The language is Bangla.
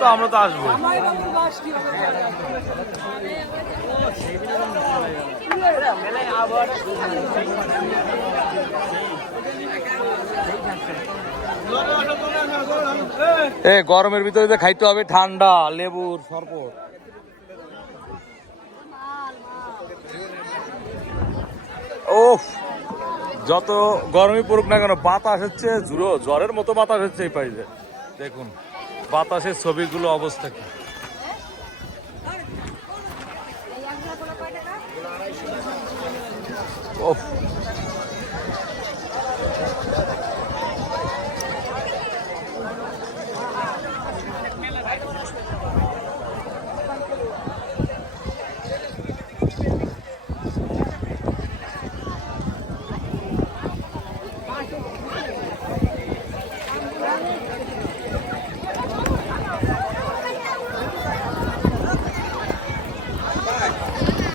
তো আমরা তো আসব। এ, গরমের ভিতরে খাইতে হবে ঠান্ডা, লেবুর শরবত। ওফ যত গরমই পড়ুক না কেন, বাতাস হচ্ছে, ঝুড়ো জ্বরের মতো বাতাস হচ্ছে এই পাইজে দেখুন। বাতাসের ছবিগুলো অবস্থা কি? ওফ